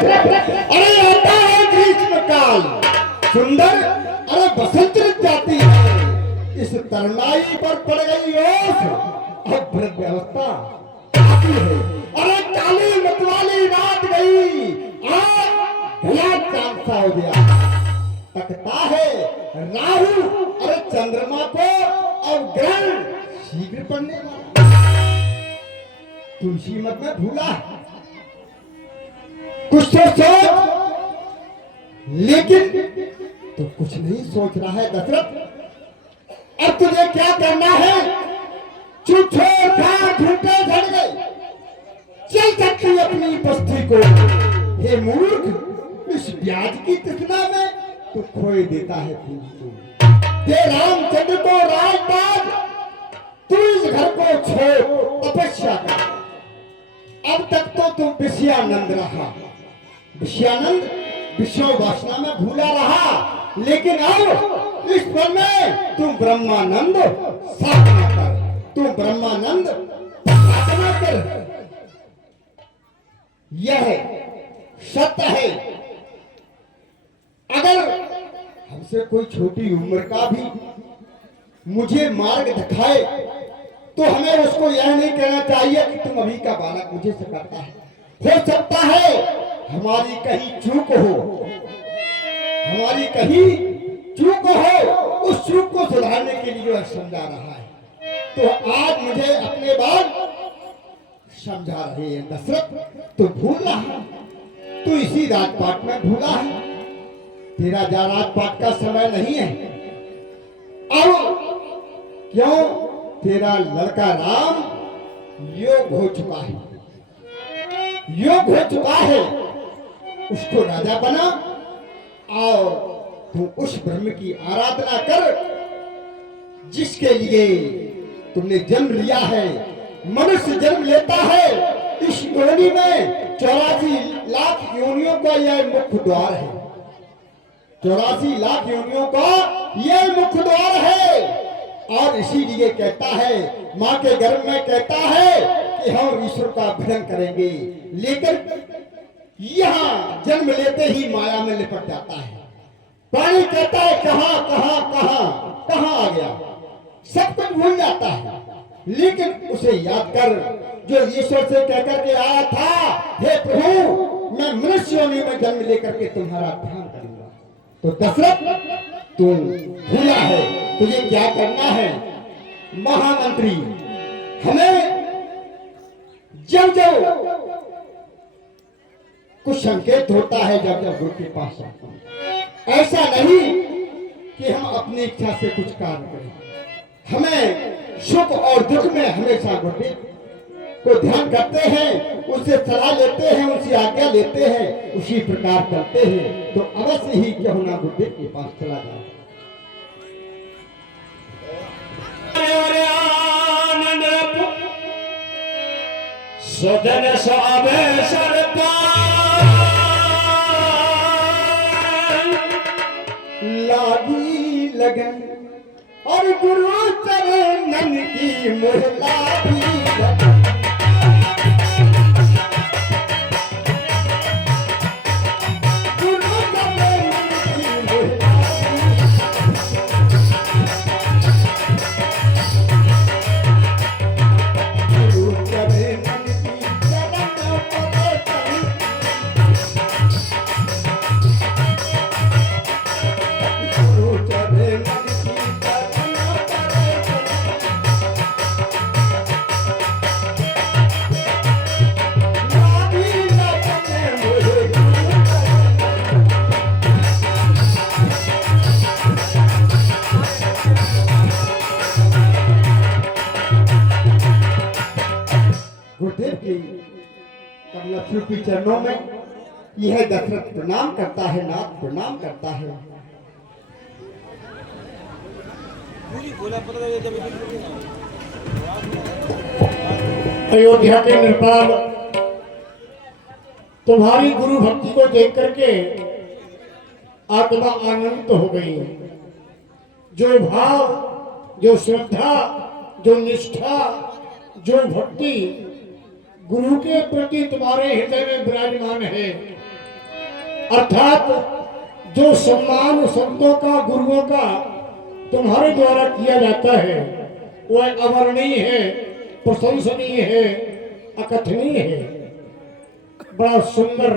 अरे आता है ग्रीष्म काल सुंदर, अरे बसंत ऋतु जाती है, इस तरनाई पर पड़ गई ओस, अब वृद्ध व्यवस्था आती है। अरे काली मतवाली रात गई, आज भला चांद सा हो गया, तकता है राहु, अरे चंद्रमा को अब ग्रहण शीघ्र पड़ने वाला। तुलसी मत में भूला कुछ तो सोच, लेकिन तो कुछ नहीं सोच रहा है दशरथ। अब तुझे क्या करना है? चुप छोड़ झूठे झड़ गए, चल सकती अपनी बस्ती को। हे मूर्ख, इस ब्याज की तृष्णा में तू खोए देता है फूल को। दे रामचंद्र को राजपाट, तू इस घर को छोड़ तपस्या कर। अब तक तो तुम विषयानंद रहा, विषयानंद विषय वासना में भूला रहा, लेकिन अब इस पल में तुम ब्रह्मानंद साधना कर, तुम ब्रह्मानंद साधना कर। यह सत्य है। अगर हमसे कोई छोटी उम्र का भी मुझे मार्ग दिखाए तो हमें उसको यह नहीं कहना चाहिए कि तुम अभी का बालक मुझे सिखाता है। हो सकता है हमारी कहीं चूक हो, हमारी कहीं चूक हो, उस चूक को सुधारने के लिए वह समझा रहा है। तो आज मुझे अपने बाद समझा रहे हैं दशरथ। तो भूला है, तू इसी राजपाट में भूला है, तेरा जा राजपाट का समय नहीं है। अब क्यों? तेरा लड़का राम योग हो चुका है, योग हो चुका है, उसको राजा बना और तू उस ब्रह्म की आराधना कर जिसके लिए तुमने जन्म लिया है। मनुष्य जन्म लेता है इस योनि में, 84 लाख योनियों का यह मुख्य द्वार है, 84 लाख योनियों का यह मुख्य द्वार है। और इसीलिए कहता है, माँ के गर्भ में कहता है कि हम ईश्वर का भजन करेंगे, लेकिन यहाँ जन्म लेते ही माया में लिपट जाता है। प्राणी कहता है कहाँ कहाँ कहाँ कहाँ आ गया, सब कुछ भूल जाता है। लेकिन उसे याद कर जो ईश्वर से कहकर के आया था, हे प्रभु मैं मनुष्य योनि में जन्म लेकर के तुम्हारा ध्यान करूंगा। तो दशरथ तुम भूला है, तुझे क्या करना है? महामंत्री, हमें जब जब कुछ संकेत होता है, जब जब गुरु के पास जाता हूं, ऐसा नहीं कि हम अपनी इच्छा से कुछ कार्य करें। हमें सुख और दुख में हमेशा गुरु को ध्यान करते हैं, उससे सलाह लेते हैं, उनसे आज्ञा लेते हैं, उसी प्रकार करते हैं। तो अवश्य ही क्यों ना गुरुदेव के पास चला जाए। सजन साबे लागी लगन और गुरु चरणन की मोहला भी लगन। गुरुदेव की कमलश्री के चरणों में यह दशरथ प्रणाम करता है, नाथ प्रणाम करता है। अयोध्या के नृपाल, तुम्हारी गुरु भक्ति को देख करके आत्मा आनंदित हो गई। जो भाव, जो श्रद्धा, जो निष्ठा, जो भक्ति गुरु के प्रति तुम्हारे हृदय में विराजमान है, अर्थात जो सम्मान संतों का, गुरुओं का तुम्हारे द्वारा किया जाता है वह अवर्णनीय है, प्रशंसनीय है, अकथनीय है। बड़ा सुंदर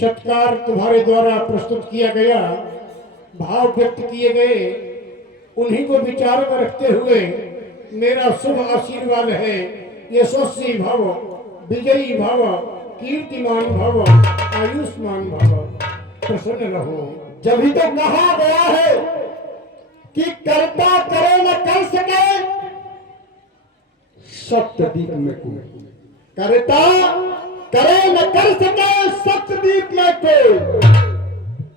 सत्कार तुम्हारे द्वारा प्रस्तुत किया गया, भाव व्यक्त किए गए, उन्हीं को विचार में रखते हुए मेरा शुभ आशीर्वाद है, यशस्वी भव, विजयी भव, कीर्तिमान भव, आयुष्मान भव, प्रसन्न रहो। जब ही तो कहा गया है कि कर्ता करे न कर सके, सप्तद्वीप में कोई कर्ता करे न कर सके, सप्तद्वीप में कोई,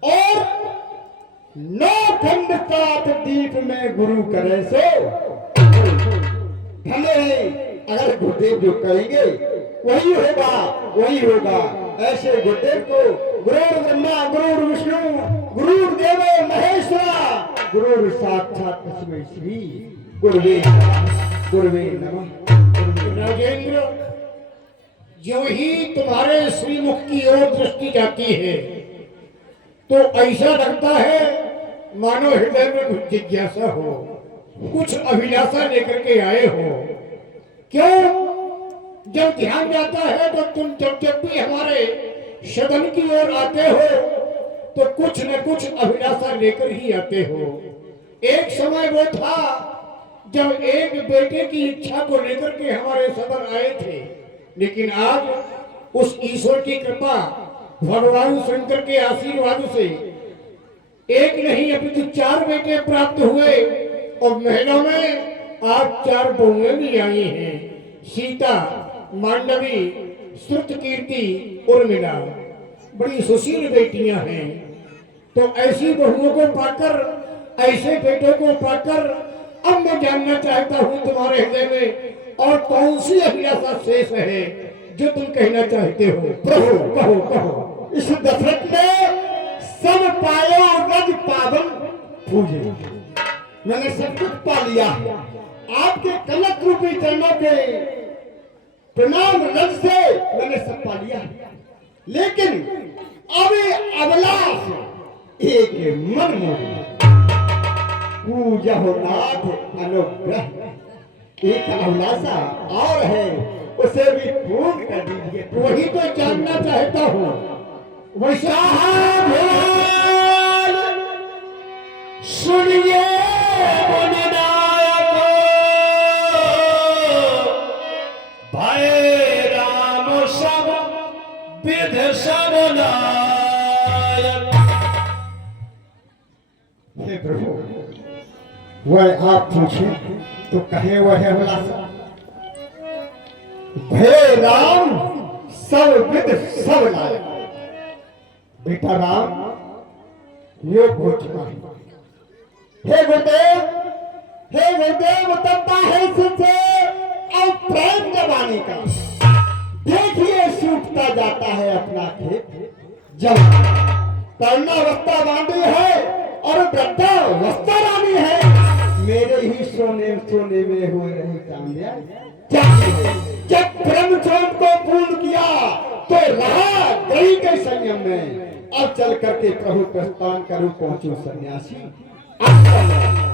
और 9 खंड 7 द्वीप में गुरु करे सो भले है। अगर गुरुदेव जो कहेंगे वही होगा, वही होगा। ऐसे गुरुदेव को गुरु ब्रह्मा, गुरु विष्णु, गुरु देव महेश्वरा, गुरु साक्षात तस्मै श्री गुरुवे नमः, गुरुवे नमः। राजेंद्र, जो ही तुम्हारे श्रीमुख की ओर दृष्टि जाती है तो ऐसा लगता है मानो हृदय में कुछ जिज्ञासा हो, कुछ अभिलाषा लेकर के आए हो। क्यों? जब ध्यान जाता है तो तुम जब भी हमारे सदन की ओर आते हो तो कुछ न कुछ अभिलाषा लेकर ही आते हो। एक समय वो था जब एक बेटे की इच्छा को लेकर के हमारे सदन आए थे, लेकिन आज उस ईश्वर की कृपा, भगवान शंकर के आशीर्वाद से एक नहीं अपितु 4 बेटे प्राप्त हुए, और महलों में आज 4 बहुएं भी आई हैं, सीता, मांडवी, श्रुतकीर्ति, उर्मिला। बड़ी सुशील बेटियां हैं। तो ऐसी बहुओं को पाकर, ऐसे बेटों को पाकर अब मैं जानना चाहता हूं तुम्हारे हृदय में और कौन सी अभिलाषा शेष है जो तुम कहना चाहते हो। प्रभु कहो कहो। इस दशरथ ने सब पायो रज पावन पूजे, मैंने सब कुछ पा लिया। आपके कनक रूपी चरणों के प्रणाम रज से मैंने सब पा लिया, लेकिन अभी अभिलाष एक मन मोह पूजा हो नाथ अनुग्रह, एक अभिलाषा और है, उसे भी पूर्ण कर दीजिए। वही तो जानना चाहता हूँ। वैसा सुनिए मुनिनायक, भाई राम सब विध सब नायक। हे प्रभु, वह आप पूछे तो कहे वह है अभिलाषा। भय राम सब विद सब लायक। बेटा राम योग हो चुका है। हे गुरुदेव, हे गुरुदेव, उतरता है सिद्धे और प्रेम जवानी का। देखिए सूखता जाता है अपना खेत, जब कर्णावस्था बांधी है और वृद्धावस्था रानी है। मेरे ही सोने सोने में हो रही कामया, जब ब्रह्म चौथ को पूर्ण किया तो रहा गई के संयम में। अब चल करके प्रभु प्रस्थान करूं, पहुंचू सन्यासी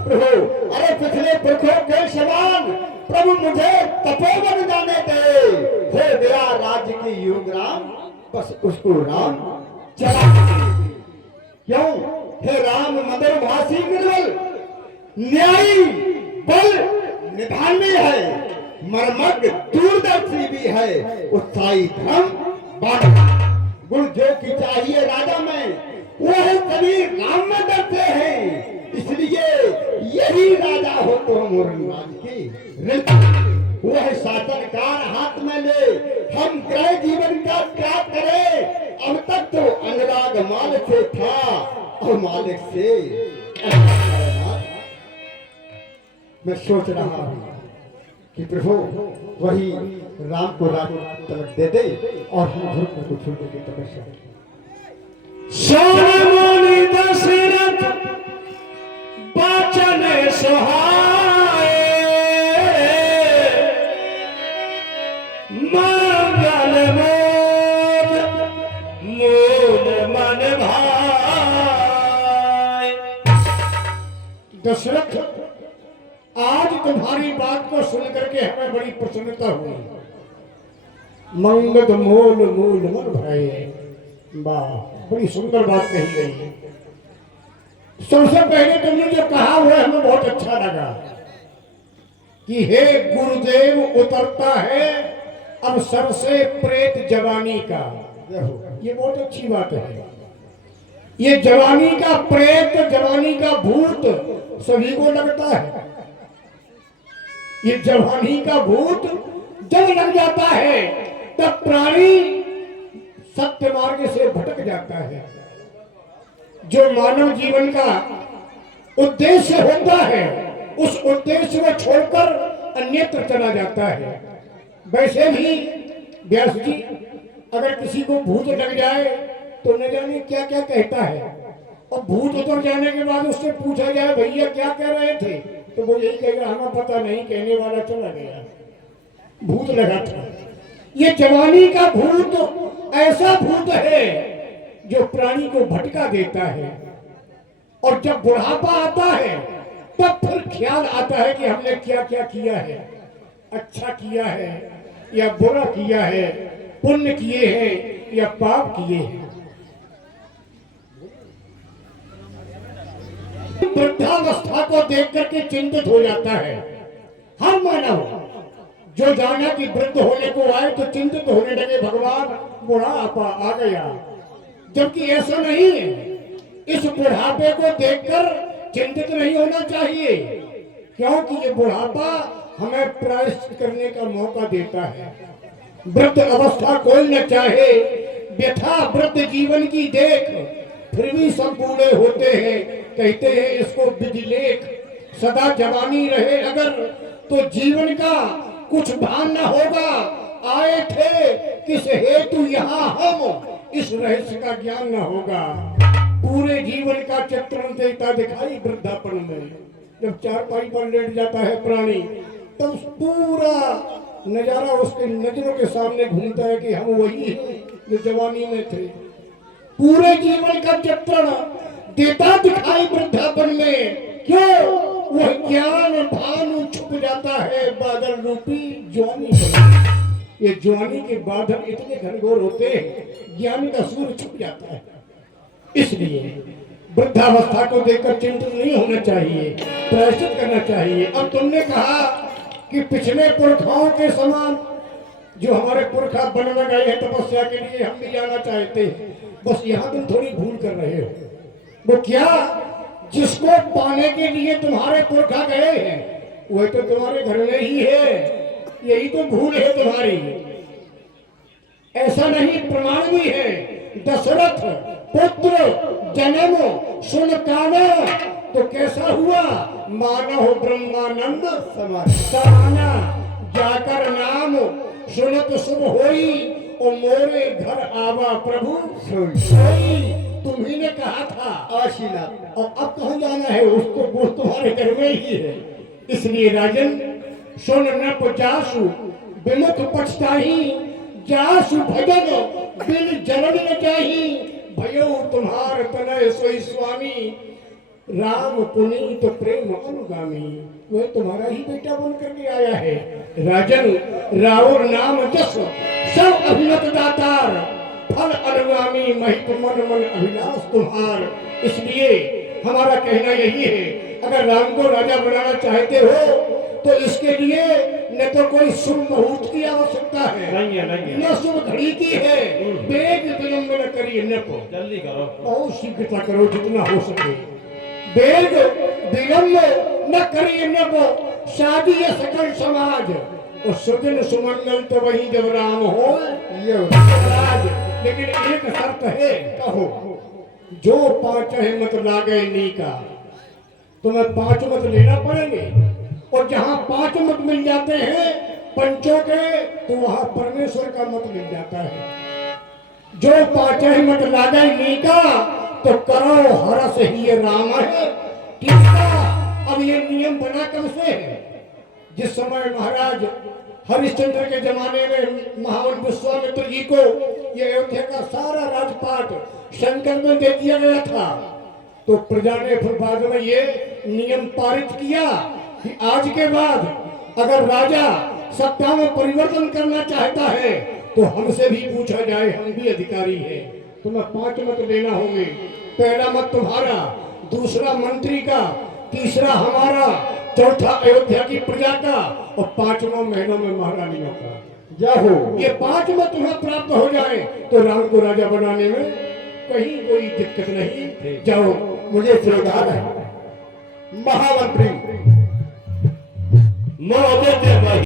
प्रभु। अरे पिछले पुरखों के समान प्रभु मुझे तपोवन जाने दे। हो गया राज्य की योग राम, बस उसको राम चला। क्यों? हे राम मदर भाषी निर्बल, न्यायी बल निधानी है, मर्मज्ञ दूरदर्शी भी है, उत्साही धर्म बांध। गुण जो की चाहिए राजा में वह सभी राम में दर्जे हैं, इसलिए यही राजा हो तो मुरनराज की। वह शासनकार हाथ में ले, हम ग्रह जीवन का त्याग करें। अब तक तो अनुराग माल से था और मालिक से। मैं सोच रहा हूँ कि प्रभु वही राम को राज तलक दे दे और हम धर्म को छोड़ने की तपस्या। सोनमुनि दशरथ बचन सुहाए, मंगल मोद मूल मन दशरथ, आज तुम्हारी बात को सुन करके हमें बड़ी प्रसन्नता हुई। मंगत मोल मूल मन भाई, वाह, बड़ी सुंदर बात कही गई है। सबसे पहले तुमने जो कहा वो हमें बहुत अच्छा लगा कि हे गुरुदेव, उतरता है अब सर से प्रेत जवानी का। ये बहुत अच्छी बात है। ये जवानी का प्रेत, जवानी का भूत सभी को लगता है। ये जवानी का भूत जब लग जाता है तब प्राणी सत्य मार्ग से भटक जाता है। जो मानव जीवन का उद्देश्य होता है उस उद्देश्य को छोड़कर अन्यत्र चला जाता है। वैसे भी व्यास जी, अगर किसी को भूत लग जाए तो न जाने क्या क्या कहता है, और भूत उतर जाने के बाद उससे पूछा जाए भैया क्या कह रहे थे, तो वो यही कहेगा हमें पता नहीं, कहने वाला चला गया, भूत लगा था। ये जवानी का भूत ऐसा भूत है जो प्राणी को भटका देता है, और जब बुढ़ापा आता है तब फिर ख्याल आता है कि हमने क्या क्या किया है, अच्छा किया है या बुरा किया है, पुण्य किए हैं या पाप किए हैं। वृद्धावस्था को देख करके चिंतित हो जाता है हर मानव। जो जाना कि वृद्ध होने को आए तो चिंतित होने लगे, भगवान बुढ़ापा आ गया, जबकि ऐसा नहीं है। इस बुढ़ापे को देखकर चिंतित नहीं होना चाहिए, क्योंकि ये बुढ़ापा हमें प्रायश्चित करने का मौका देता है। वृद्ध अवस्था कोई न चाहे, व्यथा वृद्ध जीवन की देख, फिर भी सब बूढ़े होते हैं, कहते हैं इसको विधिलेख। सदा जवानी रहे अगर तो जीवन का कुछ भान न होगा, आए थे किस हेतु यहाँ हम, इस रहस्य का ज्ञान न होगा। पूरे जीवन का चित्रण देता दिखाई वृद्धापन में। जब चारपाई पर लेट जाता है प्राणी, तब पूरा नजारा उसके नजरों के सामने घूमता है कि हम वही हैं जो जवानी में थे। पूरे जीवन का चित्रण देता दिखाई वृद्धापन में। क्यों? वह ज्ञान भानु छुप जाता है बादल रूपी जवानी पर। ये जवानी के बादल इतने घनघोर होते हैं, ज्ञान का सूर्य छुप जाता है। इसलिए वृद्धावस्था को देखकर चिंतित नहीं होना चाहिए, प्रायश्चित करना चाहिए। अब तुमने कहा कि पिछले पुरखाओं के समान जो हमारे पुरखा वन में गए हैं तपस्या के लिए, हम भी जाना चाहते हैं, बस यहाँ तुम थोड़ी भूल कर रहे हो। वो क्या? जिसको पाने के लिए तुम्हारे पुरखा गए हैं वह तो तुम्हारे घर में ही है, यही तो भूल है तुम्हारी। ऐसा नहीं, प्रमाण भी है। दशरथ पुत्र जन्म सुन काना, तो कैसा हुआ? मानव ब्रह्मानंद समाना, जाकर नाम सुनत शुभ होई, और मोरे घर आवा प्रभु सोई। तुम्ही ने कहा था आशीना, और अब कहाँ जाना है? उसको वो तुम्हारे घर में ही है। इसलिए राजन, सुन नप जासु विमुख पछताही, जासु भजन बिन जनन न चाही, भयो तुम्हार तनय सोई स्वामी, राम पुनीत प्रेम अनुगामी। वह तुम्हारा ही बेटा बन करके आया है। राजन, राउर नाम जस सब अभिमत दातार, फल अनुगामी महित मन मन अभिलाष तुम्हार। इसलिए हमारा कहना यही है, अगर राम को राजा बनाना चाहते हो तो इसके लिए न तो कोई शुभ मुहूर्त की आवश्यकता है, न शुभ घड़ी की है। वेग विलंब न करिए, न को जल्दी करो, बहुत शीघ्रता करो जितना हो सके। वेग विलंब न करिए, न को शादी है सकल समाज, और सुदिन सुमंगल तो वही जब राम हो राज। लेकिन एक शर्त है, कहो, जो पांच है मत लागे नीका, तुम्हें पांच मत लेना पड़ेंगे, और जहां पांच मत मिल जाते हैं पंचों के, तो वहां परमेश्वर का मत मिल जाता है। जो पांच है मत लागे नीका, तो करो हरस ही ये राम है। किसका? अब ये नियम बना कब से है? जिस समय महाराज हरिश्चंद्र के जमाने में महावन विश्वामित्र जी को ये अयोध्या का सारा राजपाट शंकर में दे दिया गया था, तो प्रजा ने फिर बाद में ये नियम पारित किया कि आज के बाद अगर राजा सत्ता में परिवर्तन करना चाहता है तो हमसे भी पूछा जाए, हम भी अधिकारी हैं। तुम्हें 5 मत देना होंगे। पहला मत तुम्हारा, दूसरा मंत्री का, तीसरा हमारा, चौथा अयोध्या की प्रजा का और 5वां महीनों में महारानियों का। जाओ, ये 5 मत तुम्हें प्राप्त हो जाए तो राम को राजा बनाने में कहीं कोई दिक्कत नहीं। जाओ, मुझे स्वीकार है महामंत्री। मोहब्बत